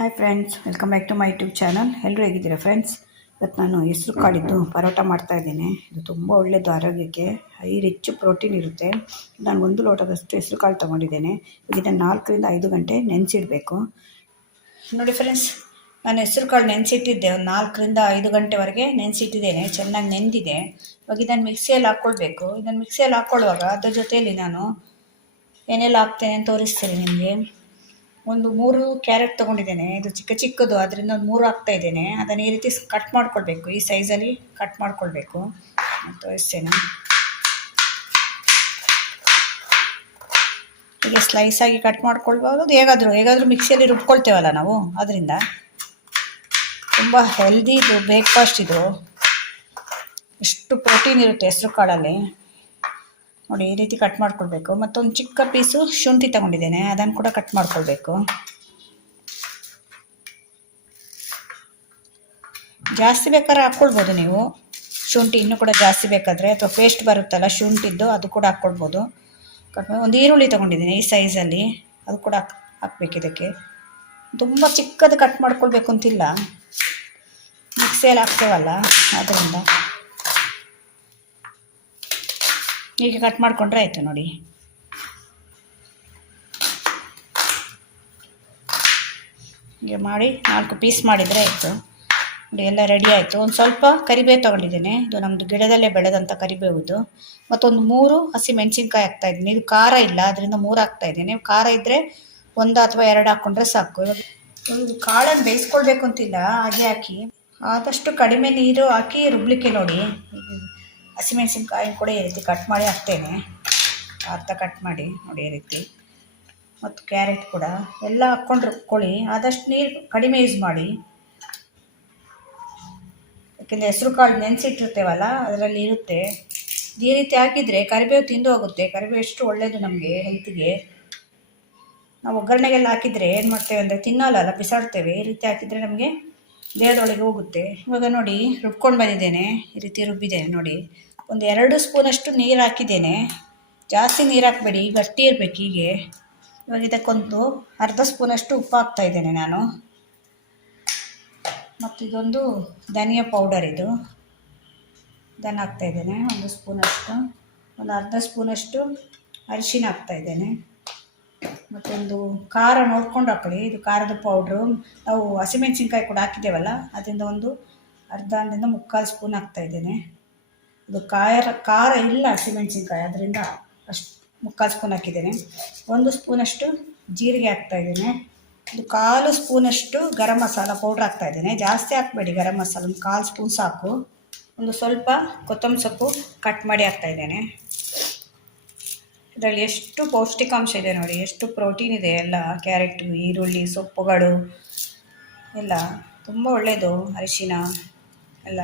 Hi friends, welcome back to my YouTube channel. ಎಲ್ಲರೂ ಹೇಗಿದ್ದೀರಾ friends? ಇವತ್ತು ನಾನು ಹೆಸರು ಕಾಳಿದ್ದು ಪರೋಟ ಮಾಡ್ತಾಯಿದ್ದೀನಿ. ಇದು ತುಂಬ ಒಳ್ಳೆಯದು ಆರೋಗ್ಯಕ್ಕೆ, ಹೈ ರಿಚ್ ಪ್ರೋಟೀನ್ ಇರುತ್ತೆ. ನಾನು 1 ಲೋಟದಷ್ಟು ಹೆಸರು ಕಾಳು ತೊಗೊಂಡಿದ್ದೇನೆ. ಇದನ್ನು 4 ರಿಂದ 5 ಗಂಟೆ ನೆನೆಸಿಡಬೇಕು. ನೋಡಿ ಫ್ರೆಂಡ್ಸ್, ನಾನು ಹೆಸರು ಕಾಳು ನೆನೆಸಿಟ್ಟಿದ್ದೆ. ಒಂದು 4 ರಿಂದ 5 ಗಂಟೆವರೆಗೆ ನೆನೆಸಿಟ್ಟಿದ್ದೇನೆ. ಚೆನ್ನಾಗಿ ನೆಂದಿದೆ. ಇವಾಗ ಇದನ್ನು ಮಿಕ್ಸಿಯಲ್ಲಿ ಹಾಕ್ಕೊಳ್ಬೇಕು. ಇದನ್ನು ಮಿಕ್ಸಿಯಲ್ಲಿ ಹಾಕ್ಕೊಳ್ಳುವಾಗ ಅದ್ರ ಜೊತೆಯಲ್ಲಿ ನಾನು ಏನೆಲ್ಲ ಹಾಕ್ತೇನೆ ಅಂತ ತೋರಿಸ್ತೀನಿ ನಿಮಗೆ. ಒಂದು 3 ಕ್ಯಾರೆಟ್ ತೊಗೊಂಡಿದ್ದೇನೆ. ಇದು ಚಿಕ್ಕ ಚಿಕ್ಕದು, ಅದರಿಂದ ಒಂದು 3 ಹಾಕ್ತಾ ಇದ್ದೇನೆ. ಅದನ್ನು ಈ ರೀತಿ ಕಟ್ ಮಾಡ್ಕೊಳ್ಬೇಕು. ಈ ಸೈಜಲ್ಲಿ ಕಟ್ ಮಾಡ್ಕೊಳ್ಬೇಕು. ತೋರಿಸ್ತೇನೆ. ಹೀಗೆ ಸ್ಲೈಸಾಗಿ ಕಟ್ ಮಾಡ್ಕೊಳ್ಬೋದು. ಹೇಗಾದರೂ ಮಿಕ್ಸಿಯಲ್ಲಿ ರುಬ್ಕೊಳ್ತೇವಲ್ಲ ನಾವು, ಅದರಿಂದ ತುಂಬ ಹೆಲ್ದಿ ಇದು, ಬ್ರೇಕ್ಫಾಸ್ಟ್ ಇದು. ಎಷ್ಟು ಪ್ರೋಟೀನ್ ಇರುತ್ತೆ ಹೆಸರು ಕಾಳಲ್ಲಿ. ನೋಡಿ, ಈ ರೀತಿ ಕಟ್ ಮಾಡ್ಕೊಳ್ಬೇಕು. ಮತ್ತೊಂದು ಚಿಕ್ಕ ಪೀಸು ಶುಂಠಿ ತಗೊಂಡಿದ್ದೇನೆ, ಅದನ್ನು ಕೂಡ ಕಟ್ ಮಾಡ್ಕೊಳ್ಬೇಕು. ಜಾಸ್ತಿ ಬೇಕಾದ್ರೆ ಹಾಕ್ಕೊಳ್ಬೋದು ನೀವು ಶುಂಠಿ, ಇನ್ನೂ ಕೂಡ ಜಾಸ್ತಿ ಬೇಕಾದರೆ, ಅಥವಾ ಪೇಸ್ಟ್ ಬರುತ್ತಲ್ಲ ಶುಂಠಿದ್ದು, ಅದು ಕೂಡ ಹಾಕ್ಕೊಳ್ಬೋದು. ಒಂದು ಈರುಳ್ಳಿ ತೊಗೊಂಡಿದ್ದೀನಿ ಈ ಸೈಜಲ್ಲಿ, ಅದು ಕೂಡ ಹಾಕ್ಬೇಕು. ಇದಕ್ಕೆ ತುಂಬ ಚಿಕ್ಕದು ಕಟ್ ಮಾಡ್ಕೊಳ್ಬೇಕು ಅಂತಿಲ್ಲ, ಮಿಕ್ಸಿಯಲ್ಲಿ ಹಾಕ್ತೇವಲ್ಲ ಅದರಿಂದ ಹೀಗೆ ಕಟ್ ಮಾಡಿಕೊಂಡ್ರೆ ಆಯಿತು. ನೋಡಿ, ಹೀಗೆ ಮಾಡಿ 4 ಪೀಸ್ ಮಾಡಿದರೆ ಆಯಿತು. ನೋಡಿ, ಎಲ್ಲ ರೆಡಿ ಆಯಿತು. ಒಂದು ಸ್ವಲ್ಪ ಕರಿಬೇವು ತೊಗೊಂಡಿದ್ದೇನೆ. ಇದು ನಮ್ಮದು ಗಿಡದಲ್ಲೇ ಬೆಳೆದಂಥ ಕರಿಬೇವುದು. ಮತ್ತೊಂದು 3 ಹಸಿ ಮೆಣಸಿನ್ಕಾಯಿ ಹಾಕ್ತಾಯಿದ್ದೀನಿ. ಇದು ಖಾರ ಇಲ್ಲ, ಅದರಿಂದ 3 ಹಾಕ್ತಾಯಿದ್ದೀನಿ. ಖಾರ ಇದ್ದರೆ 1 ಅಥವಾ 2 ಹಾಕ್ಕೊಂಡ್ರೆ ಸಾಕು. ಇವಾಗ ಕಾಳನ್ನು ಬೇಯಿಸ್ಕೊಳ್ಬೇಕು ಅಂತಿಲ್ಲ, ಹಾಗೆ ಹಾಕಿ ಆದಷ್ಟು ಕಡಿಮೆ ನೀರು ಹಾಕಿ ರುಬ್ಲಿಕ್ಕೆ. ನೋಡಿ, ಹಸಿಮೆಣಸಿನ್ಕಾಯಿ ಕೂಡ ಈ ರೀತಿ ಕಟ್ ಮಾಡಿ ಹಾಕ್ತೇನೆ, ಅರ್ಧ ಕಟ್ ಮಾಡಿ. ನೋಡಿ, ಈ ರೀತಿ. ಮತ್ತು ಕ್ಯಾರೆಟ್ ಕೂಡ ಎಲ್ಲ ಹಾಕ್ಕೊಂಡು ರುಬ್ಕೊಳ್ಳಿ. ಆದಷ್ಟು ನೀರು ಕಡಿಮೆ ಯೂಸ್ ಮಾಡಿ, ಯಾಕೆಂದರೆ ಹೆಸರು ಕಾಳು ನೆನೆಸಿಟ್ಟಿರ್ತೇವಲ್ಲ ಅದರಲ್ಲಿ ಇರುತ್ತೆ. ಈ ರೀತಿ ಹಾಕಿದರೆ ಕರಿಬೇವು ತಿಂದು ಹೋಗುತ್ತೆ. ಕರಿಬೇವು ಎಷ್ಟು ಒಳ್ಳೆಯದು ನಮಗೆ ಹೆಲ್ತಿಗೆ. ನಾವು ಒಗ್ಗರಣೆಗೆಲ್ಲ ಹಾಕಿದರೆ ಏನು ಮಾಡ್ತೇವೆ ಅಂದರೆ ತಿನ್ನಲ್ಲ, ಬಿಸಾಡ್ತೇವೆ. ಈ ರೀತಿ ಹಾಕಿದರೆ ನಮಗೆ ದೇಹದೊಳಗೆ ಹೋಗುತ್ತೆ. ಇವಾಗ ನೋಡಿ, ರುಬ್ಕೊಂಡು ಬಂದಿದ್ದೇನೆ. ಈ ರೀತಿ ರುಬ್ಬಿದ್ದೇನೆ. ನೋಡಿ, ಒಂದು 2 ಸ್ಪೂನಷ್ಟು ನೀರು ಹಾಕಿದ್ದೇನೆ. ಜಾಸ್ತಿ ನೀರು ಹಾಕಬೇಡಿ, ಗಟ್ಟಿ ಇರಬೇಕು ಹೀಗೆ. ಇವಾಗ ಇದಕ್ಕೊಂದು ಅರ್ಧ ಸ್ಪೂನಷ್ಟು ಉಪ್ಪು ಹಾಕ್ತಾ ಇದ್ದೇನೆ ನಾನು. ಮತ್ತು ಇದೊಂದು ಧನಿಯಾ ಪೌಡರ್, ಇದನ್ನು ಹಾಕ್ತಾಯಿದ್ದೇನೆ 1 ಸ್ಪೂನಷ್ಟು. ಒಂದು ಅರ್ಧ ಸ್ಪೂನಷ್ಟು ಅರಿಶಿನ ಹಾಕ್ತಾಯಿದ್ದೇನೆ. ಮತ್ತೊಂದು ಖಾರ ನೋಡ್ಕೊಂಡು ಹಾಕೊಳ್ಳಿ, ಇದು ಖಾರದ ಪೌಡ್ರು. ನಾವು ಹಸಿಮೆಣಸಿನ್ಕಾಯಿ ಕೂಡ ಹಾಕಿದ್ದೇವಲ್ಲ, ಅದರಿಂದ ಒಂದು ಅರ್ಧದಿಂದ 3/4 ಸ್ಪೂನ್ ಹಾಕ್ತಾಯಿದ್ದೇನೆ. ಇದು ಖಾರ ಇಲ್ಲ ಹಸಿಮೆಣಸಿನ್ಕಾಯಿ, ಅದರಿಂದ ಅಷ್ಟು 3/4 ಸ್ಪೂನ್ ಹಾಕಿದ್ದೇನೆ. 1 ಸ್ಪೂನಷ್ಟು ಜೀರಿಗೆ ಹಾಕ್ತಾಯಿದ್ದೇನೆ. ಇದು 1/4 ಸ್ಪೂನಷ್ಟು ಗರಂ ಮಸಾಲ ಪೌಡ್ರ್ ಹಾಕ್ತಾಯಿದ್ದೇನೆ. ಜಾಸ್ತಿ ಹಾಕಬೇಡಿ ಗರಂ ಮಸಾಲ, ಒಂದು 1/4 ಸ್ಪೂನ್ ಸಾಕು. ಒಂದು ಸ್ವಲ್ಪ ಕೊತ್ತಂಬರಿ ಸೊಪ್ಪು ಕಟ್ ಮಾಡಿ ಹಾಕ್ತಾಯಿದ್ದೇನೆ. ಇದರಲ್ಲಿ ಎಷ್ಟು ಪೌಷ್ಟಿಕಾಂಶ ಇದೆ ನೋಡಿ, ಎಷ್ಟು ಪ್ರೋಟೀನ್ ಇದೆ. ಎಲ್ಲ ಕ್ಯಾರೆಟು, ಈರುಳ್ಳಿ, ಸೊಪ್ಪುಗಳು ಎಲ್ಲ ತುಂಬ ಒಳ್ಳೆಯದು. ಅರಿಶಿನ ಎಲ್ಲ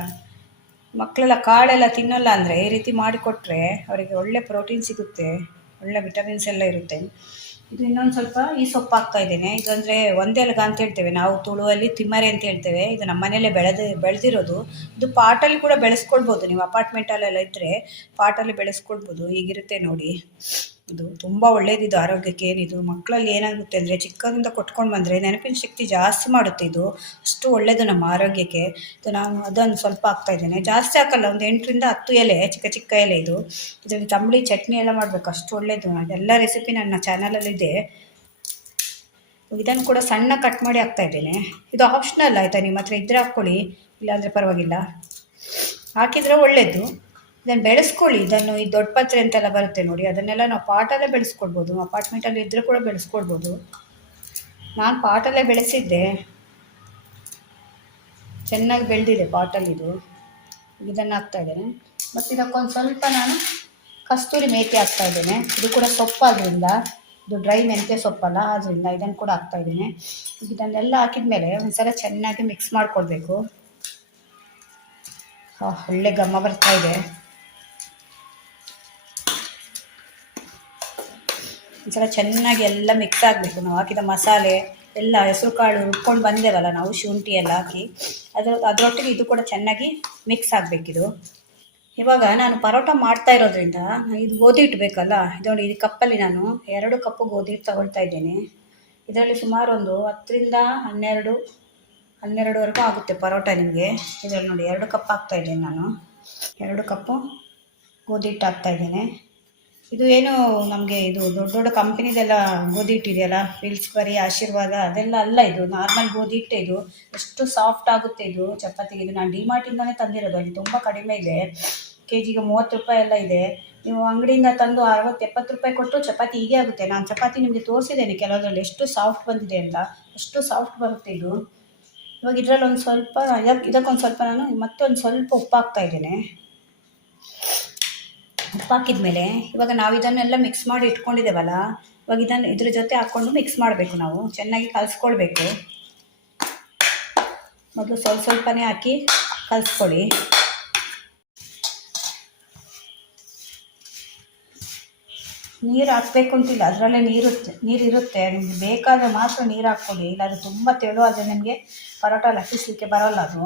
ಮಕ್ಕಳೆಲ್ಲ ಕಾಳೆಲ್ಲ ತಿನ್ನಲ್ಲ ಅಂದರೆ ಈ ರೀತಿ ಮಾಡಿಕೊಟ್ರೆ ಅವರಿಗೆ ಒಳ್ಳೆ ಪ್ರೋಟೀನ್ ಸಿಗುತ್ತೆ, ಒಳ್ಳೆ ವಿಟಮಿನ್ಸ್ ಎಲ್ಲ ಇರುತ್ತೆ. ಇದು ಇನ್ನೊಂದು ಸ್ವಲ್ಪ ಈ ಸೊಪ್ಪು ಹಾಕ್ತಾಯಿದ್ದೇನೆ. ಇದು ಅಂದರೆ ಒಂದೆಲಗ ಅಂತ ಹೇಳ್ತೇವೆ ನಾವು, ತುಳುವಲ್ಲಿ ತಿಮ್ಮರೆ ಅಂತ ಹೇಳ್ತೇವೆ. ಇದು ನಮ್ಮ ಮನೆಯಲ್ಲೇ ಬೆಳೆದಿರೋದು. ಇದು ಪಾಟಲ್ಲಿ ಕೂಡ ಬೆಳೆಸ್ಕೊಳ್ಬೋದು. ನೀವು ಅಪಾರ್ಟ್ಮೆಂಟಲ್ಲೆಲ್ಲ ಇದ್ದರೆ ಪಾಟಲ್ಲಿ ಬೆಳೆಸ್ಕೊಳ್ಬೋದು. ಹೀಗಿರುತ್ತೆ ನೋಡಿ. ಇದು ತುಂಬ ಒಳ್ಳೆಯದಿದು ಆರೋಗ್ಯಕ್ಕೆ. ಏನಿದು ಮಕ್ಕಳಲ್ಲಿ ಏನಾಗುತ್ತೆ ಅಂದರೆ ಚಿಕ್ಕದಿಂದ ಕೊಟ್ಕೊಂಡು ಬಂದರೆ ನೆನಪಿನ ಶಕ್ತಿ ಜಾಸ್ತಿ ಮಾಡುತ್ತೆ. ಇದು ಅಷ್ಟು ಒಳ್ಳೆಯದು ನಮ್ಮ ಆರೋಗ್ಯಕ್ಕೆ. ಇದು ನಾನು ಅದನ್ನು ಸ್ವಲ್ಪ ಹಾಕ್ತಾಯಿದ್ದೇನೆ, ಜಾಸ್ತಿ ಹಾಕಲ್ಲ. ಒಂದು 8 ರಿಂದ 10 ಎಲೆ, ಚಿಕ್ಕ ಚಿಕ್ಕ ಎಲೆ. ಇದರಲ್ಲಿ ತಂಬಳಿ ಚಟ್ನಿ ಎಲ್ಲ ಮಾಡಬೇಕು, ಅಷ್ಟು ಒಳ್ಳೆಯದು. ಅದೆಲ್ಲ ರೆಸಿಪಿ ನನ್ನ ಚಾನಲಲ್ಲಿದೆ. ಇದನ್ನು ಕೂಡ ಸಣ್ಣ ಕಟ್ ಮಾಡಿ ಹಾಕ್ತಾಯಿದ್ದೇನೆ. ಇದು ಆಪ್ಷನಲ್ ಆಯಿತಾ, ನಿಮ್ಮ ಹತ್ರ ಇದ್ದರೆ ಹಾಕ್ಕೊಳ್ಳಿ, ಇಲ್ಲಾಂದರೆ ಪರವಾಗಿಲ್ಲ. ಹಾಕಿದರೆ ಒಳ್ಳೆಯದು. ಇದನ್ನು ಬೆಳೆಸ್ಕೊಳ್ಳಿ. ಇದನ್ನು ಈ ದೊಡ್ಡ ಪಾತ್ರೆ ಅಂತೆಲ್ಲ ಬರುತ್ತೆ ನೋಡಿ, ಅದನ್ನೆಲ್ಲ ನಾವು ಪಾಟಲ್ಲೇ ಬೆಳೆಸ್ಕೊಳ್ಬೋದು. ಅಪಾರ್ಟ್ಮೆಂಟಲ್ಲಿ ಇದ್ದರೆ ಕೂಡ ಬೆಳೆಸ್ಕೊಳ್ಬೋದು. ನಾನು ಪಾಟಲ್ಲೇ ಬೆಳೆಸಿದ್ದೆ, ಚೆನ್ನಾಗಿ ಬೆಳೆದಿದೆ ಪಾಟಲ್ಲಿ. ಇದನ್ನು ಹಾಕ್ತಾಯಿದ್ದೇನೆ. ಮತ್ತು ಇದಕ್ಕೊಂದು ಸ್ವಲ್ಪ ನಾನು ಕಸ್ತೂರಿ ಮೇಥಿ ಹಾಕ್ತಾಯಿದ್ದೇನೆ. ಇದು ಕೂಡ ಸೊಪ್ಪಾದ್ರಿಂದ, ಇದು ಡ್ರೈ ಮೆಂತ್ಯ ಸೊಪ್ಪಲ್ಲ, ಆದ್ದರಿಂದ ಇದನ್ನು ಕೂಡ ಹಾಕ್ತಾಯಿದ್ದೇನೆ. ಇದನ್ನೆಲ್ಲ ಹಾಕಿದ ಮೇಲೆ ಒಂದು ಸಲ ಚೆನ್ನಾಗಿ ಮಿಕ್ಸ್ ಮಾಡಿಕೊಳ್ಬೇಕು. ಒಳ್ಳೆ ಘಮ ಬರ್ತಾ ಇದೆ. ಒಂದ್ಸಲ ಚೆನ್ನಾಗಿ ಎಲ್ಲ ಮಿಕ್ಸ್ ಆಗಬೇಕು. ನಾವು ಹಾಕಿದ ಮಸಾಲೆ ಎಲ್ಲ, ಹೆಸರು ಕಾಳು ರುಬ್ಕೊಂಡು ಬಂದೇವಲ್ಲ ನಾವು, ಶುಂಠಿ ಎಲ್ಲ ಹಾಕಿ ಅದರೊಟ್ಟಿಗೆ ಇದು ಕೂಡ ಚೆನ್ನಾಗಿ ಮಿಕ್ಸ್ ಆಗಬೇಕಿದು. ಇವಾಗ ನಾನು ಪರೋಟ ಮಾಡ್ತಾ ಇರೋದ್ರಿಂದ ಇದು ಗೋಧಿ ಹಿಟ್ಟು ಬೇಕಲ್ಲ. ಇದು ನೋಡಿ, ಈ ಕಪ್ಪಲ್ಲಿ ನಾನು 2 ಕಪ್ಪು ಗೋಧಿ ಹಿಟ್ಟು ತಗೊಳ್ತಾ ಇದ್ದೇನೆ. ಇದರಲ್ಲಿ ಸುಮಾರು ಒಂದು 10ರಿಂದ 12ವರೆಗೂ ಆಗುತ್ತೆ ಪರೋಟ ನಿಮಗೆ. ಇದರಲ್ಲಿ ನೋಡಿ 2 ಕಪ್ ಹಾಕ್ತಾಯಿದ್ದೀನಿ ನಾನು. 2 ಕಪ್ಪು ಗೋಧಿ ಹಿಟ್ಟು ಹಾಕ್ತಾಯಿದ್ದೀನಿ. ಇದು ಏನು ನಮಗೆ ಇದು ದೊಡ್ಡ ದೊಡ್ಡ ಕಂಪ್ನಿದೆಲ್ಲ ಗೋಧಿ ಹಿಟ್ಟಿದೆಯಲ್ಲ, ಪಿಲ್ಸ್ಬರಿ, ಆಶೀರ್ವಾದ ಅದೆಲ್ಲ ಅಲ್ಲ, ಇದು ನಾರ್ಮಲ್ ಗೋಧಿ ಹಿಟ್ಟೆ. ಇದು ಎಷ್ಟು ಸಾಫ್ಟ್ ಆಗುತ್ತೆ ಇದು ಚಪಾತಿಗೆ. ಇದು ನಾನು ಡಿಮಾರ್ಟಿಂದಲೇ ತಂದಿರೋದು. ಅಲ್ಲಿ ತುಂಬ ಕಡಿಮೆ ಇದೆ, ಕೆ ಜಿಗೆ 30 ರೂಪಾಯಿ ಎಲ್ಲ ಇದೆ. ನೀವು ಅಂಗಡಿಯಿಂದ ತಂದು 60-70 ರೂಪಾಯಿ ಕೊಟ್ಟು ಚಪಾತಿ ಹೀಗೆ ಆಗುತ್ತೆ. ನಾನು ಚಪಾತಿ ನಿಮಗೆ ತೋರಿಸಿದ್ದೇನೆ ಕೆಲವರಲ್ಲಿ ಎಷ್ಟು ಸಾಫ್ಟ್ ಬಂದಿದೆ ಅಂತ. ಅಷ್ಟು ಸಾಫ್ಟ್ ಬರುತ್ತೆ ಇದು. ಇವಾಗ ಇದರಲ್ಲಿ ಒಂದು ಸ್ವಲ್ಪ ಇದಕ್ಕೊಂದು ಸ್ವಲ್ಪ ನಾನು ಮತ್ತೊಂದು ಸ್ವಲ್ಪ ಉಪ್ಪು ಹಾಕ್ತಾಯಿದ್ದೇನೆ. ಉಪ್ಪು ಹಾಕಿದ್ಮೇಲೆ ಇವಾಗ ನಾವು ಇದನ್ನೆಲ್ಲ ಮಿಕ್ಸ್ ಮಾಡಿ ಇಟ್ಕೊಂಡಿದ್ದೇವಲ್ಲ, ಇವಾಗ ಇದನ್ನು ಇದ್ರ ಜೊತೆ ಹಾಕ್ಕೊಂಡು ಮಿಕ್ಸ್ ಮಾಡಬೇಕು. ನಾವು ಚೆನ್ನಾಗಿ ಕಲಿಸ್ಕೊಳ್ಬೇಕು. ಮೊದಲು ಸ್ವಲ್ಪನೇ ಹಾಕಿ ಕಲಿಸ್ಕೊಳ್ಳಿ. ನೀರು ಹಾಕಬೇಕು ಅಂತಿಲ್ಲ, ಅದರಲ್ಲೇ ನೀರಿರುತ್ತೆ. ನಿಮಗೆ ಬೇಕಾದರೆ ಮಾತ್ರ ನೀರು ಹಾಕ್ಕೊಳ್ಳಿ. ಇಲ್ಲಾಂದರೆ ತುಂಬ ತೆಳು ಆದರೆ ನಿಮಗೆ ಪರೋಟ ಲಟ್ಟಿಸಲಿಕ್ಕೆ ಬರೋಲ್ಲ ಅದು.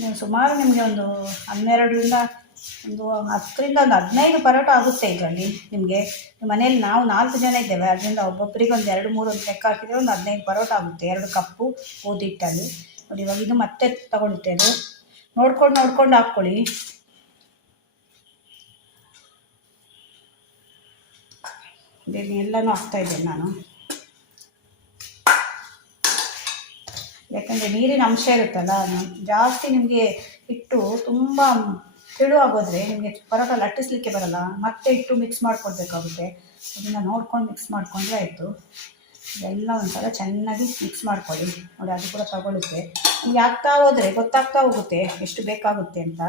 ನೀವು ಸುಮಾರು ನಿಮಗೆ ಒಂದು 10ರಿಂದ ಒಂದು 15 ಪರೋಟ ಆಗುತ್ತೆ ಇದರಲ್ಲಿ ನಿಮಗೆ. ಮನೇಲಿ ನಾವು 4 ಜನ ಇದ್ದೇವೆ, ಅದರಿಂದ ಒಬ್ಬೊಬ್ಬರಿಗೆ ಒಂದು 2-3 ಒಂದು ಲೆಕ್ಕ ಹಾಕಿದರೆ ಒಂದು 15 ಪರೋಟ ಆಗುತ್ತೆ 2 ಕಪ್ಪು ಗೋಧಿ ಹಿಟ್ಟಲ್ಲಿ. ನೋಡಿ ಇವಾಗ ಇದು ಮತ್ತೆ ತಗೊಳ್ತೇನೆ. ನೋಡ್ಕೊಂಡು ಹಾಕ್ಕೊಳ್ಳಿ. ಇದನ್ನು ಎಲ್ಲನೂ ಹಾಕ್ತಾಯಿದ್ದೇನೆ ನಾನು, ಯಾಕಂದರೆ ನೀರಿನ ಅಂಶ ಇರುತ್ತಲ್ಲ ಜಾಸ್ತಿ. ನಿಮಗೆ ಹಿಟ್ಟು ತುಂಬ ತೆಳು ಆಗೋದ್ರೆ ನಿಮಗೆ ಪರೋಟ ಲಟ್ಟಿಸ್ಲಿಕ್ಕೆ ಬರಲ್ಲ, ಮತ್ತೆ ಹಿಟ್ಟು ಮಿಕ್ಸ್ ಮಾಡ್ಕೊಳ್ಬೇಕಾಗುತ್ತೆ. ಅದನ್ನು ನೋಡ್ಕೊಂಡು ಮಿಕ್ಸ್ ಮಾಡಿಕೊಂಡ್ರೆ ಆಯಿತು. ಇದೆಲ್ಲ ಒಂದ್ಸಲ ಚೆನ್ನಾಗಿ ಮಿಕ್ಸ್ ಮಾಡ್ಕೊಳ್ಳಿ. ನೋಡಿ ಅದು ಕೂಡ ತಗೊಳುತ್ತೆ. ನಿಮಗೆ ಆಗ್ತಾ ಹೋದರೆ ಗೊತ್ತಾಗ್ತಾ ಹೋಗುತ್ತೆ ಎಷ್ಟು ಬೇಕಾಗುತ್ತೆ ಅಂತ.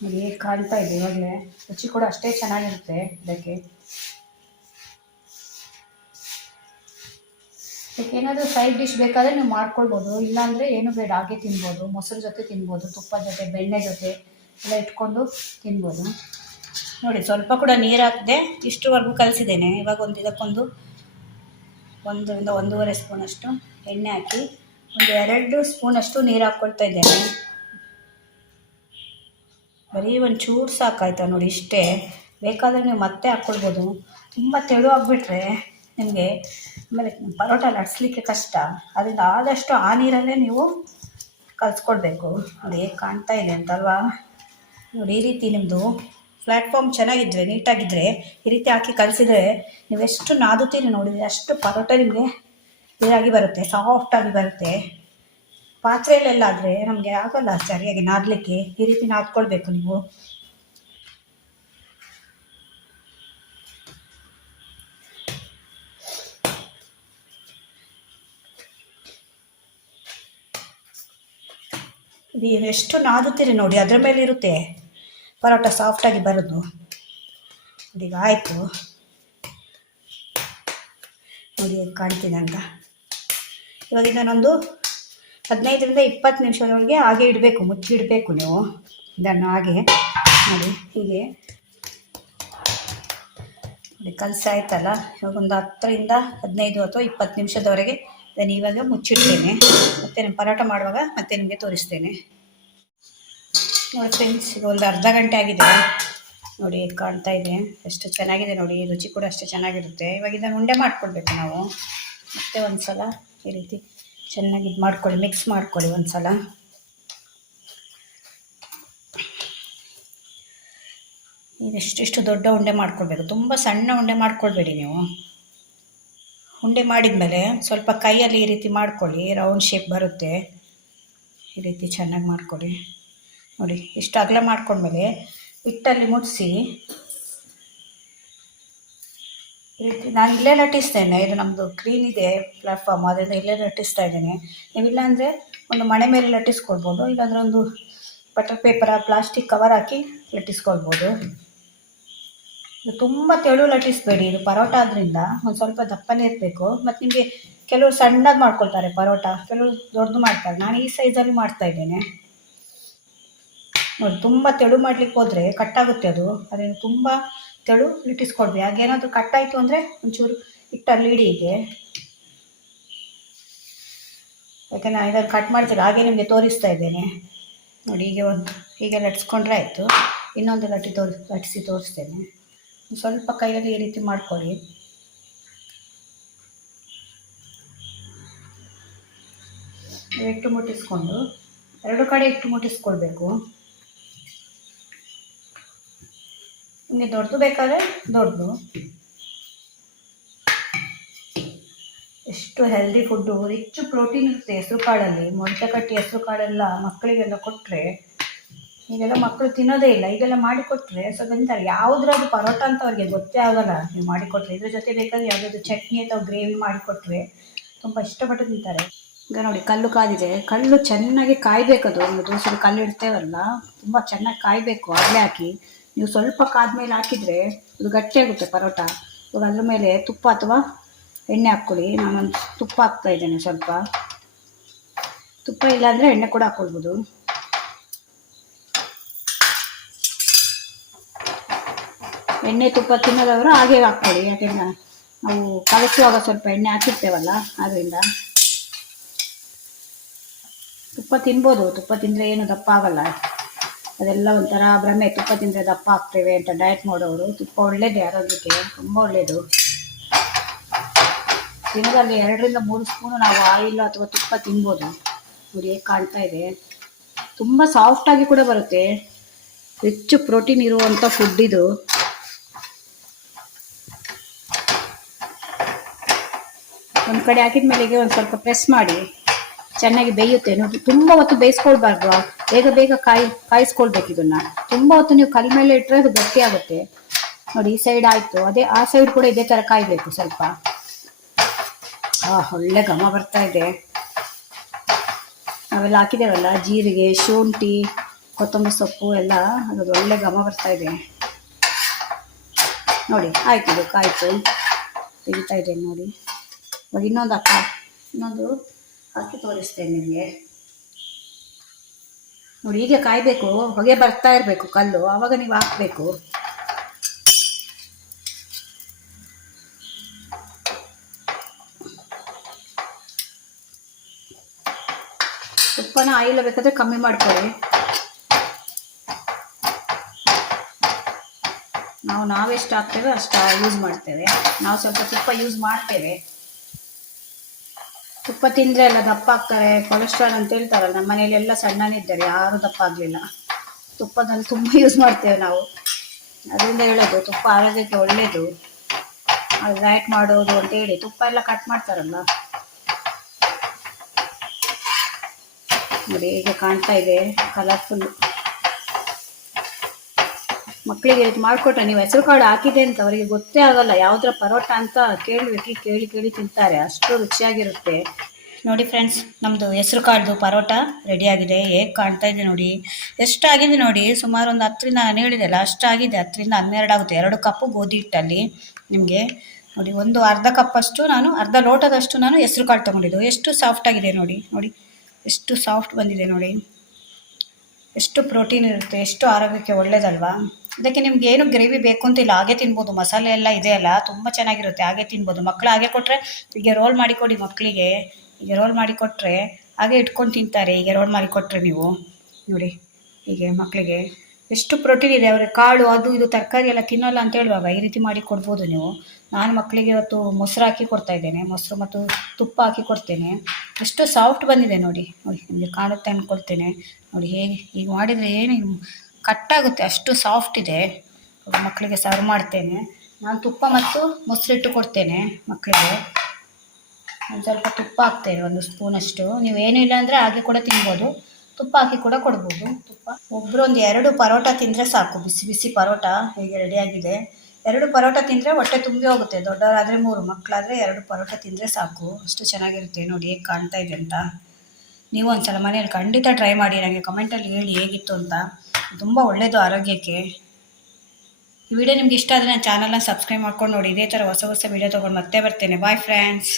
ನೋಡಿ ಹೇಗೆ ಕಾಣ್ತಾ ಇದೆ ಇವಾಗಲೇ. ರುಚಿ ಕೂಡ ಅಷ್ಟೇ ಚೆನ್ನಾಗಿರುತ್ತೆ ಇದಕ್ಕೆ. ಏನಾದರೂ ಸೈಡ್ ಡಿಶ್ ಬೇಕಾದರೆ ನೀವು ಮಾಡ್ಕೊಳ್ಬೋದು, ಇಲ್ಲಾಂದರೆ ಏನು ಬೇಡ ಹಾಗೆ ತಿನ್ಬೋದು. ಮೊಸರು ಜೊತೆ ತಿನ್ಬೋದು, ತುಪ್ಪದ ಜೊತೆ, ಬೆಣ್ಣೆ ಜೊತೆ ಎಲ್ಲ ಇಟ್ಕೊಂಡು ತಿನ್ಬೋದು. ನೋಡಿ ಸ್ವಲ್ಪ ಕೂಡ ನೀರು ಹಾಕದೆ ಇಷ್ಟುವರೆಗೂ ಕಲಿಸಿದ್ದೇನೆ. ಇವಾಗ ಇದಕ್ಕೊಂದು 1ರಿಂದ 1.5 ಸ್ಪೂನಷ್ಟು ಎಣ್ಣೆ ಹಾಕಿ ಒಂದು 2 ಸ್ಪೂನಷ್ಟು ನೀರು ಹಾಕ್ಕೊಳ್ತಾ ಇದ್ದೇನೆ. ಬರೀ ಒಂದು ಚೂರು ಸಾಕಾಯ್ತಾ ನೋಡಿ, ಇಷ್ಟೇ. ಬೇಕಾದರೆ ನೀವು ಮತ್ತೆ ಹಾಕ್ಕೊಳ್ಬೋದು. ತುಂಬ ತೆಳು ಆಗಿಬಿಟ್ರೆ ನಿಮಗೆ ಆಮೇಲೆ ಪರೋಟ ಲಟ್ಸ್ಲಿಕ್ಕೆ ಕಷ್ಟ. ಅದರಿಂದ ಆದಷ್ಟು ಆ ನೀರಲ್ಲೇ ನೀವು ಕಲಿಸ್ಕೊಳ್ಬೇಕು. ನೋಡಿ ಹೇಗೆ ಕಾಣ್ತಾ ಇದೆ ಅಂತಲ್ವಾ. ನೋಡಿ ಈ ರೀತಿ ನಿಮ್ಮದು ಪ್ಲ್ಯಾಟ್ಫಾರ್ಮ್ ಚೆನ್ನಾಗಿದ್ದರೆ, ನೀಟಾಗಿದ್ದರೆ ಈ ರೀತಿ ಹಾಕಿ ಕಲಿಸಿದ್ರೆ ನೀವೆಷ್ಟು ನಾದುತ್ತೀರಿ ನೋಡಿ, ಅಷ್ಟು ಪರೋಟ ನಿಮಗೆ ಇದಾಗಿ ಬರುತ್ತೆ, ಸಾಫ್ಟಾಗಿ ಬರುತ್ತೆ. ಪಾತ್ರೆಯಲ್ಲೆಲ್ಲಾದರೆ ನಮಗೆ ಆಗೋಲ್ಲ ಸರಿಯಾಗಿ ನಾದಲಿಕ್ಕೆ. ಈ ರೀತಿ ನಾದ್ಕೊಳ್ಬೇಕು ನೀವು. ಇದು ಎಷ್ಟು ನಾದುತ್ತೀರಿ ನೋಡಿ, ಅದರ ಮೇಲೆ ಇರುತ್ತೆ ಪರೋಟ ಸಾಫ್ಟಾಗಿ ಬರೋದು. ಈಗ ಆಯಿತು ನೋಡಿ ಹೇಗೆ ಕಾಣ್ತಿದೆ ಅಂತ. ಇವಾಗ ಇದನ್ನೊಂದು 15ರಿಂದ 20 ನಿಮಿಷದೊಳಗೆ ಹಾಗೆ ಇಡಬೇಕು, ಮುಚ್ಚಿಡಬೇಕು ನೀವು ಇದನ್ನು. ಹಾಗೆ ನೋಡಿ ಹೀಗೆ ನೋಡಿ ಕಲಸಾಯ್ತಲ್ಲ. ಇವಾಗ ಒಂದು 10ರಿಂದ 15 ಅಥವಾ 20 ನಿಮಿಷದವರೆಗೆ ನಾನು ಇವಾಗ ಮುಚ್ಚಿಡ್ತೇನೆ. ಮತ್ತು ನಾನು ಪರೋಟ ಮಾಡುವಾಗ ಮತ್ತೆ ನಿಮಗೆ ತೋರಿಸ್ತೇನೆ. ನೋಡಿ ಫ್ರೆಂಡ್ಸ್, ಈಗ ಒಂದು ಅರ್ಧ ಗಂಟೆ ಆಗಿದೆ. ನೋಡಿ ಹೇಗೆ ಕಾಣ್ತಾ ಇದೆ, ಎಷ್ಟು ಚೆನ್ನಾಗಿದೆ ನೋಡಿ. ರುಚಿ ಕೂಡ ಅಷ್ಟೇ ಚೆನ್ನಾಗಿರುತ್ತೆ. ಇವಾಗ ಇದನ್ನು ಉಂಡೆ ಮಾಡ್ಕೊಳ್ಬೇಕು ನಾವು. ಮತ್ತೆ ಒಂದು ಸಲ ಈ ರೀತಿ ಚೆನ್ನಾಗಿ ಇದು ಮಾಡ್ಕೊಳ್ಳಿ, ಮಿಕ್ಸ್ ಮಾಡ್ಕೊಳ್ಳಿ ಒಂದು ಸಲ. ಇಷ್ಟು ದೊಡ್ಡ ಉಂಡೆ ಮಾಡ್ಕೊಳ್ಬೇಕು, ತುಂಬ ಸಣ್ಣ ಉಂಡೆ ಮಾಡ್ಕೊಳ್ಬೇಡಿ ನೀವು. ಉಂಡೆ ಮಾಡಿದ್ಮೇಲೆ ಸ್ವಲ್ಪ ಕೈಯಲ್ಲಿ ಈ ರೀತಿ ಮಾಡ್ಕೊಳ್ಳಿ, ರೌಂಡ್ ಶೇಪ್ ಬರುತ್ತೆ. ಈ ರೀತಿ ಚೆನ್ನಾಗಿ ಮಾಡ್ಕೊಳ್ಳಿ. ನೋಡಿ ಇಷ್ಟು ಅಗಲ ಮಾಡ್ಕೊಂಡ್ಮೇಲೆ ಹಿಟ್ಟಲ್ಲಿ ಮುಟ್ಟಿಸಿ ಈ ರೀತಿ ನಾನು ಇಲ್ಲೇ ಲಟ್ಟಿಸ್ತೇನೆ. ಇದು ನಮ್ಮದು ಕ್ಲೀನ್ ಇದೆ ಪ್ಲಾಟ್ಫಾರ್ಮ್, ಅದರಿಂದ ಇಲ್ಲೇ ಲಟ್ಟಿಸ್ತಾ ಇದ್ದೇನೆ. ನೀವಿಲ್ಲ ಅಂದರೆ ಒಂದು ಮಣೆ ಮೇಲೆ ಲಟ್ಟಿಸ್ಕೊಳ್ಬೋದು, ಇಲ್ಲಾಂದರೆ ಒಂದು ಬಟರ್ ಪೇಪರ ಪ್ಲಾಸ್ಟಿಕ್ ಕವರ್ ಹಾಕಿ ಲಟ್ಟಿಸ್ಕೊಳ್ಬೋದು. ಇದು ತುಂಬ ತೆಳು ಲಟ್ಟಿಸಬೇಡಿ, ಇದು ಪರೋಟ ಆದ್ದರಿಂದ ಒಂದು ಸ್ವಲ್ಪ ದಪ್ಪನೇ ಇರಬೇಕು. ಮತ್ತು ನಿಮಗೆ ಕೆಲವರು ಸಣ್ಣದಾಗಿ ಮಾಡ್ಕೊಳ್ತಾರೆ ಪರೋಟ, ಕೆಲವರು ದೊಡ್ಡದು ಮಾಡ್ತಾರೆ. ನಾನು ಈ ಸೈಜಲ್ಲಿ ಮಾಡ್ತಾಯಿದ್ದೇನೆ ನೋಡಿ. ತುಂಬ ತೆಳು ಮಾಡಲಿಕ್ಕೆ ಹೋದರೆ ಕಟ್ಟಾಗುತ್ತೆ ಅದು, ಅದರಿಂದ ತುಂಬ ತೆಳು ಲಟ್ಟಿಸ್ಕೊಳ್ಬೇಕು. ಹಾಗೇನಾದರೂ ಕಟ್ಟಾಯಿತು ಅಂದರೆ ಒಂಚೂರು ಹಿಟ್ಟಲ್ಲಿ ಇಡಿ ಹೀಗೆ, ಮತ್ತು ನಾನು ಇದನ್ನು ಕಟ್ ಮಾಡ್ತೀನಿ ಹಾಗೆ ನಿಮಗೆ ತೋರಿಸ್ತಾ ಇದ್ದೇನೆ ನೋಡಿ. ಹೀಗೆ ಲಟ್ಸ್ಕೊಂಡ್ರೆ ಆಯಿತು. ಇನ್ನೊಂದು ಲಟ್ಟಿಸಿ ತೋರಿಸ್ತೇನೆ. ಸ್ವಲ್ಪ ಕೈಯಲ್ಲಿ ಈ ರೀತಿ ಮಾಡ್ಕೊಳ್ಳಿ. ಇಟ್ಟು ಮುಟ್ಟಿಸ್ಕೊಂಡು ಎರಡು ಕಡೆ ಇಟ್ಟು ಮುಟ್ಟಿಸ್ಕೊಳ್ಬೇಕು. ನಿಮಗೆ ದೊಡ್ಡದು ಬೇಕಾದರೆ ದೊಡ್ಡದು. ಎಷ್ಟು ಹೆಲ್ದಿ ಫುಡ್ಡು, ರಿಚ್ ಪ್ರೋಟೀನ್ ಇರುತ್ತೆ ಹೆಸರು ಕಾಳಲ್ಲಿ. ಮೊಳಕೆ ಕಟ್ಟಿ ಹೆಸರು ಕಾಳೆಲ್ಲ ಮಕ್ಕಳಿಗೆಲ್ಲ ಕೊಟ್ಟರೆ, ಈಗೆಲ್ಲ ಮಕ್ಕಳು ತಿನ್ನೋದೇ ಇಲ್ಲ. ಈಗೆಲ್ಲ ಮಾಡಿಕೊಟ್ರೆ ಸ್ವಲ್ಪ ತಿಂತಾರೆ. ಯಾವುದ್ರಾದ್ರು ಪರೋಟ ಅಂತ ಅವ್ರಿಗೆ ಗೊತ್ತೇ ಆಗೋಲ್ಲ ನೀವು ಮಾಡಿಕೊಟ್ರೆ. ಇದ್ರ ಜೊತೆ ಬೇಕಾದ್ರೆ ಯಾವುದಾದ್ರು ಚಟ್ನಿ ಅಥವಾ ಗ್ರೇವಿ ಮಾಡಿಕೊಟ್ರೆ ತುಂಬ ಇಷ್ಟಪಟ್ಟು ತಿಂತಾರೆ. ಈಗ ನೋಡಿ ಕಲ್ಲು ಕಾದಿದೆ. ಕಲ್ಲು ಚೆನ್ನಾಗಿ ಕಾಯಬೇಕದು. ಒಂದು ದೋಸೆಗೆ ಕಲ್ಲು ಇಡ್ತೇವಲ್ಲ, ತುಂಬ ಚೆನ್ನಾಗಿ ಕಾಯಬೇಕು. ಆಗಲೇ ಹಾಕಿ ನೀವು ಸ್ವಲ್ಪ ಕಾದ್ಮೇಲೆ ಹಾಕಿದರೆ ಅದು ಗಟ್ಟಿಯಾಗುತ್ತೆ ಪರೋಟ. ಇವಾಗ ಅದ್ರ ಮೇಲೆ ತುಪ್ಪ ಅಥವಾ ಎಣ್ಣೆ ಹಾಕ್ಕೊಳ್ಳಿ. ನಾನೊಂದು ತುಪ್ಪ ಹಾಕ್ತಾ ಇದ್ದೇನೆ. ಸ್ವಲ್ಪ ತುಪ್ಪ ಇಲ್ಲಾಂದರೆ ಎಣ್ಣೆ ಕೂಡ ಹಾಕ್ಕೊಳ್ಬೋದು. ಎಣ್ಣೆ ತುಪ್ಪ ತಿನ್ನೋದವರು ಹಾಗೆ ಹಾಕ್ಕೊಳ್ಳಿ. ಯಾಕೆಂದ್ರೆ ನಾವು ಕಲಿಸುವಾಗ ಸ್ವಲ್ಪ ಎಣ್ಣೆ ಹಾಕಿರ್ತೇವಲ್ಲ, ಆದ್ದರಿಂದ ತುಪ್ಪ ತಿನ್ಬೋದು. ತುಪ್ಪ ತಿಂದರೆ ಏನು ದಪ್ಪ ಆಗಲ್ಲ. ಅದೆಲ್ಲ ಒಂಥರ ಭ್ರಮೆ, ತುಪ್ಪ ತಿಂದರೆ ದಪ್ಪ ಆಗ್ತೇವೆ ಅಂತ ಡಯಟ್ ಮಾಡೋರು. ತುಪ್ಪ ಒಳ್ಳೇದೇ, ಆರೋಗ್ಯಕ್ಕೆ ತುಂಬ ಒಳ್ಳೆಯದು. ದಿನದಲ್ಲಿ 2-3 ಸ್ಪೂನು ನಾವು ಆಯಿಲ್ ಅಥವಾ ತುಪ್ಪ ತಿನ್ಬೋದು. ನೋಡಿ ಹೇಗೆ ಕಾಣ್ತಾ ಇದೆ. ತುಂಬ ಸಾಫ್ಟಾಗಿ ಕೂಡ ಬರುತ್ತೆ. ರಿಚ್ ಪ್ರೋಟೀನ್ ಇರುವಂಥ ಫುಡ್ ಇದು. ಒಂದು ಕಡೆ ಹಾಕಿದ ಮೇಲೆಗೆ ಒಂದು ಸ್ವಲ್ಪ ಪ್ರೆಸ್ ಮಾಡಿ ಚೆನ್ನಾಗಿ ಬೇಯುತ್ತೆ. ನೋಡಿ ತುಂಬ ಹೊತ್ತು ಬೇಯಿಸ್ಕೊಳ್ಬಾರ್ದು. ಬೇಗ ಕಾಯಿಸ್ಕೊಳ್ಬೇಕು ಇದನ್ನು. ತುಂಬ ಹೊತ್ತು ನೀವು ಕಲ್ ಮೇಲೆ ಇಟ್ಟರೆ ಅದು ಗಟ್ಟಿ ಆಗುತ್ತೆ. ನೋಡಿ ಈ ಸೈಡ್ ಆಯಿತು, ಅದೇ ಆ ಸೈಡ್ ಕೂಡ ಇದೇ ಥರ ಕಾಯಬೇಕು ಸ್ವಲ್ಪ. ಒಳ್ಳೆ ಘಮ ಬರ್ತಾ ಇದೆ. ನಾವೆಲ್ಲ ಹಾಕಿದ್ದೇವಲ್ಲ, ಜೀರಿಗೆ, ಶುಂಠಿ, ಕೊತ್ತಂಬರಿ ಸೊಪ್ಪು ಎಲ್ಲ, ಅದು ಒಳ್ಳೆ ಘಮ ಬರ್ತಾ ಇದೆ. ನೋಡಿ ಆಯ್ತು, ಇದು ಕಾಯ್ತು, ತೆಗಿತಾ ಇದೆ ನೋಡಿ. ಇವಾಗ ಇನ್ನೊಂದು ಹಾಕಿ ತೋರಿಸ್ತೇನೆ ನಿಮಗೆ. ನೋಡಿ ಹೀಗೆ ಕಾಯಬೇಕು. ಹೊಗೆ ಬರ್ತಾ ಇರಬೇಕು ಕಲ್ಲು, ಆವಾಗ ನೀವು ಹಾಕಬೇಕು. ತುಪ್ಪನ ಆಯಿಲ್ ಬೇಕಾದರೆ ಕಮ್ಮಿ ಮಾಡ್ಕೊಳ್ಳಿ. ನಾವೆಷ್ಟು ಹಾಕ್ತೇವೆ ಅಷ್ಟು ಯೂಸ್ ಮಾಡ್ತೇವೆ. ನಾವು ಸ್ವಲ್ಪ ತುಪ್ಪ ಯೂಸ್ ಮಾಡ್ತೇವೆ. ತುಪ್ಪ ತಿಂದರೆ ಎಲ್ಲ ದಪ್ಪ ಆಗ್ತಾರೆ, ಕೊಲೆಸ್ಟ್ರಾಲ್ ಅಂತ ಹೇಳ್ತಾರಲ್ಲ. ನಮ್ಮ ಮನೇಲಿ ಎಲ್ಲ ಸಣ್ಣನಿದ್ದಾರೆ, ಯಾರೂ ದಪ್ಪ ಆಗಲಿಲ್ಲ. ತುಪ್ಪದಲ್ಲಿ ತುಂಬ ಯೂಸ್ ಮಾಡ್ತೇವೆ ನಾವು. ಅದರಿಂದ ಹೇಳೋದು ತುಪ್ಪ ಆರೋಗ್ಯಕ್ಕೆ ಒಳ್ಳೆಯದು. ಅದು ಡಯಟ್ ಮಾಡೋದು ಅಂತೇಳಿ ತುಪ್ಪ ಎಲ್ಲ ಕಟ್ ಮಾಡ್ತಾರಲ್ಲ. ನೋಡಿ ಹೇಗೆ ಕಾಣ್ತಾ ಇದೆ, ಕಲರ್ಫುಲ್. ಮಕ್ಕಳಿಗೆ ಮಾಡಿಕೊಟ್ರೆ, ನೀವು ಹೆಸರು ಕಾಳು ಹಾಕಿದೆ ಅಂತ ಅವರಿಗೆ ಗೊತ್ತೇ ಆಗಲ್ಲ. ಯಾವುದರ ಪರೋಟ ಅಂತ ಕೇಳಿ ತಿಂತಾರೆ. ಅಷ್ಟು ರುಚಿಯಾಗಿರುತ್ತೆ. ನೋಡಿ ಫ್ರೆಂಡ್ಸ್, ನಮ್ಮದು ಹೆಸರು ಕಾಳ್ದು ಪರೋಟ ರೆಡಿಯಾಗಿದೆ. ಹೇಗೆ ಕಾಣ್ತಾ ಇದೆ ನೋಡಿ, ಎಷ್ಟಾಗಿದೆ ನೋಡಿ. ಸುಮಾರು ಒಂದು 10ರಿಂದ, ನಾನು ಹೇಳಿದೆಲ್ಲ ಅಷ್ಟಾಗಿದೆ. 10ರಿಂದ 12 ಆಗುತ್ತೆ. 2 ಕಪ್ಪು ಗೋಧಿ ಹಿಟ್ಟಲ್ಲಿ ನಿಮಗೆ ನೋಡಿ. ಒಂದು ಅರ್ಧ ಕಪ್ಪಷ್ಟು, ಅರ್ಧ ಲೋಟದಷ್ಟು ನಾನು ಹೆಸರು ಕಾಳು ತೊಗೊಂಡಿದ್ದು. ಎಷ್ಟು ಸಾಫ್ಟಾಗಿದೆ ನೋಡಿ. ಎಷ್ಟು ಸಾಫ್ಟ್ ಬಂದಿದೆ ನೋಡಿ. ಎಷ್ಟು ಪ್ರೋಟೀನ್ ಇರುತ್ತೆ, ಎಷ್ಟು ಆರೋಗ್ಯಕ್ಕೆ ಒಳ್ಳೇದಲ್ವಾ. ಇದಕ್ಕೆ ನಿಮ್ಗೆ ಏನು ಗ್ರೇವಿ ಬೇಕು ಅಂತಿಲ್ಲ, ಹಾಗೆ ತಿನ್ಬೋದು. ಮಸಾಲೆ ಎಲ್ಲ ಇದೆಯಲ್ಲ, ತುಂಬ ಚೆನ್ನಾಗಿರುತ್ತೆ, ಹಾಗೆ ತಿನ್ಬೋದು. ಮಕ್ಕಳು ಹಾಗೆ ಕೊಟ್ಟರೆ, ಹೀಗೆ ರೋಲ್ ಮಾಡಿಕೊಡಿ ಮಕ್ಕಳಿಗೆ. ಹೀಗೆ ರೋಲ್ ಮಾಡಿಕೊಟ್ರೆ ಹಾಗೆ ಇಟ್ಕೊಂಡು ತಿಂತಾರೆ. ಹೀಗೆ ರೋಲ್ ಮಾಡಿಕೊಟ್ರೆ ನೀವು ನೋಡಿ, ಹೀಗೆ ಮಕ್ಕಳಿಗೆ ಎಷ್ಟು ಪ್ರೋಟೀನ್ ಇದೆ. ಅವ್ರಿಗೆ ಕಾಳು ಅದು ಇದು ತರಕಾರಿ ಎಲ್ಲ ತಿನ್ನೋಲ್ಲ ಅಂತ ಹೇಳುವಾಗ ಈ ರೀತಿ ಮಾಡಿ ಕೊಡ್ಬೋದು ನೀವು. ನಾನು ಮಕ್ಕಳಿಗೆ ಇವತ್ತು ಮೊಸರು ಹಾಕಿ ಕೊಡ್ತಾ ಇದ್ದೇನೆ. ಮೊಸರು ಮತ್ತು ತುಪ್ಪ ಹಾಕಿ ಕೊಡ್ತೇನೆ. ಎಷ್ಟು ಸಾಫ್ಟ್ ಬಂದಿದೆ ನೋಡಿ. ನಿಮಗೆ ಕಾಣುತ್ತೆ ಅಂದ್ಕೊಳ್ತೇನೆ. ನೋಡಿ ಹೀಗೆ ಮಾಡಿದರೆ ಏನು ಕಟ್ಟಾಗುತ್ತೆ, ಅಷ್ಟು ಸಾಫ್ಟ್ ಇದೆ. ಮಕ್ಕಳಿಗೆ ಸರ್ವ್ ಮಾಡ್ತೇನೆ. ನಾನು ತುಪ್ಪ ಮತ್ತು ಮೊಸರಿಟ್ಟು ಕೊಡ್ತೇನೆ ಮಕ್ಕಳಿಗೆ. ಒಂದು ಸ್ವಲ್ಪ ತುಪ್ಪ ಹಾಕ್ತೇನೆ, 1 ಸ್ಪೂನಷ್ಟು. ನೀವು ಏನಿಲ್ಲ ಅಂದರೆ ಹಾಗೆ ಕೂಡ ತಿನ್ಬೋದು, ತುಪ್ಪ ಹಾಕಿ ಕೂಡ ಕೊಡ್ಬೋದು. ತುಪ್ಪ ಒಬ್ಬರು ಒಂದು 2 ಪರೋಟ ತಿಂದರೆ ಸಾಕು. ಬಿಸಿ ಬಿಸಿ ಪರೋಟ ಹೀಗೆ ರೆಡಿಯಾಗಿದೆ. 2 ಪರೋಟ ತಿಂದರೆ ಹೊಟ್ಟೆ ತುಂಬಿ ಹೋಗುತ್ತೆ. ದೊಡ್ಡವರಾದರೆ 3, ಮಕ್ಕಳಾದರೆ 2 ಪರೋಟ ತಿಂದರೆ ಸಾಕು. ಅಷ್ಟು ಚೆನ್ನಾಗಿರುತ್ತೆ. ನೋಡಿ ಹೇಗೆ ಕಾಣ್ತಾ ಇದೆ ಅಂತ. ನೀವು ಒಂದ್ಸಲ ಮನೆಯಲ್ಲಿ ಖಂಡಿತ ಟ್ರೈ ಮಾಡಿ. ನನಗೆ ಕಮೆಂಟಲ್ಲಿ ಹೇಳಿ ಹೇಗಿತ್ತು ಅಂತ. ತುಂಬ ಒಳ್ಳೆಯದು ಆರೋಗ್ಯಕ್ಕೆ. ಈ ವಿಡಿಯೋ ನಿಮ್ಗೆ ಇಷ್ಟ ಆದರೆ ನನ್ನ ಚಾನಲ್ನ ಸಬ್ಸ್ಕ್ರೈಬ್ ಮಾಡ್ಕೊಂಡು ನೋಡಿ. ಇದೇ ಥರ ಹೊಸ ವೀಡಿಯೋ ತೊಗೊಂಡು ಮತ್ತೆ ಬರ್ತೇನೆ. Bye friends.